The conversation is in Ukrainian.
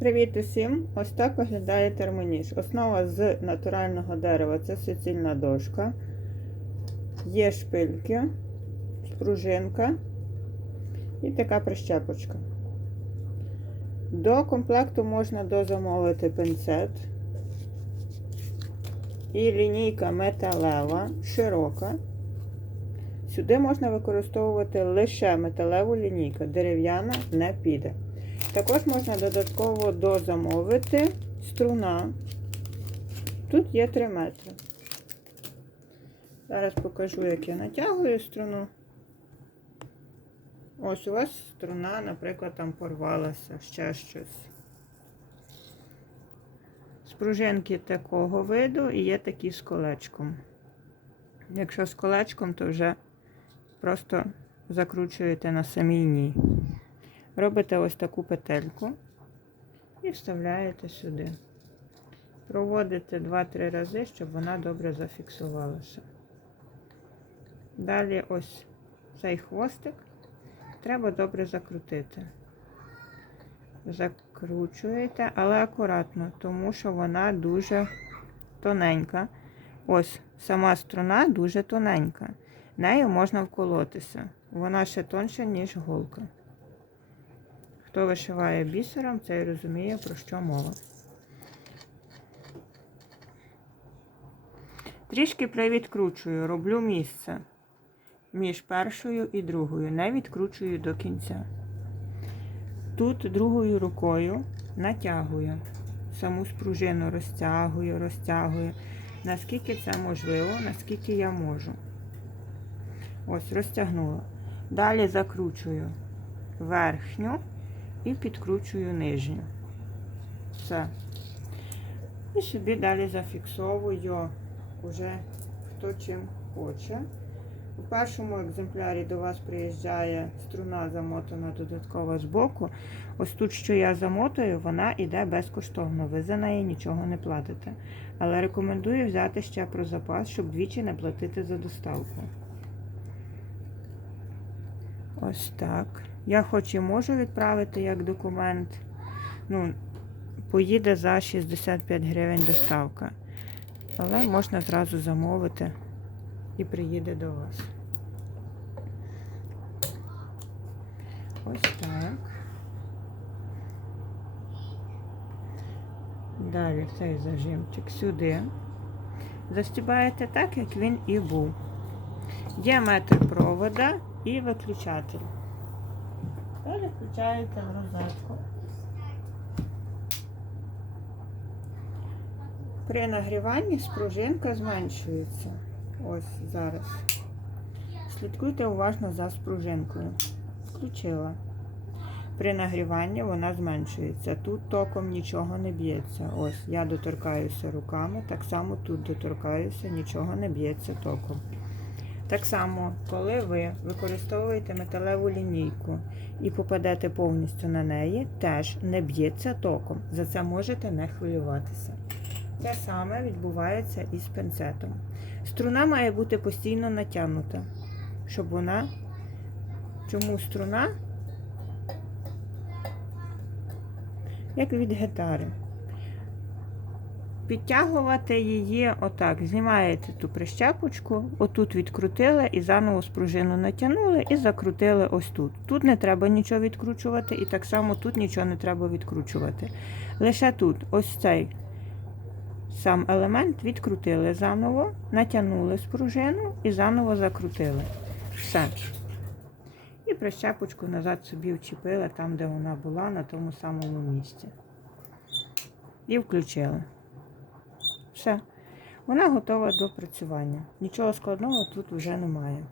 Привіт усім! Ось так виглядає термоніж. Основа з натурального дерева це суцільна дошка. Є шпильки, спружинка і така прищепочка. До комплекту можна дозамовити пинцет і лінійка металева, широка. Сюди можна використовувати лише металеву лінійку, дерев'яна не піде. Також можна додатково дозамовити струна. Тут є 3 метри. Зараз покажу, як я натягую струну. Ось у вас струна, наприклад, там порвалася, ще щось. Спружинки такого виду і є такі з колечком. Якщо з колечком, то вже просто закручуєте на самій ній. Робите ось таку петельку і вставляєте сюди. Проводите 2-3 рази, щоб вона добре зафіксувалася. Далі ось цей хвостик треба добре закрутити. Закручуєте, але акуратно, тому що вона дуже тоненька. Ось сама струна дуже тоненька. Нею можна вколотися. Вона ще тонша, ніж голка. Хто вишиває бісером, цей розуміє, про що мова. Трішки привідкручую, роблю місце між першою і другою. Не відкручую до кінця. Тут другою рукою натягую. Саму спружину розтягую, розтягую. Наскільки це можливо, наскільки я можу. Ось, розтягнула. Далі закручую верхню і підкручую нижню. Все. І собі далі зафіксовую уже хто чим хоче. У першому екземплярі до вас приїжджає струна замотана додатково з боку. Ось тут, що я замотую, вона йде безкоштовно. Ви за неї нічого не платите. Але рекомендую взяти ще про запас, щоб двічі не платити за доставку. Ось так. Я хоч і можу відправити як документ. Ну, поїде за 65 гривень доставка. Але можна зразу замовити і приїде до вас. Ось так. Далі цей зажимчик сюди. Застібаєте так, як він і був. Є метр провода і виключатель. Далі включаєте в розетку. При нагріванні спружинка зменшується. Ось зараз. Слідкуйте уважно за спружинкою. Включила. При нагріванні вона зменшується. Тут током нічого не б'ється. Ось, я доторкаюся руками, так само тут доторкаюся, нічого не б'ється током. Так само, коли ви використовуєте металеву лінійку і попадете повністю на неї, теж не б'ється током. За це можете не хвилюватися. Те саме відбувається і з пинцетом. Струна має бути постійно натягнута, щоб вона. Чому струна? Як від гітари. Підтягувати її отак. Знімаєте ту прищепочку, отут відкрутили і заново спружину натягнули і закрутили ось тут. Тут не треба нічого відкручувати, і так само тут нічого не треба відкручувати. Лише тут, ось цей сам елемент відкрутили заново, натягнули спружину і заново закрутили. Все. І прищепочку назад собі вчепили там, де вона була, на тому самому місці. І включили. Все. Вона готова до працювання. Нічого складного тут вже немає.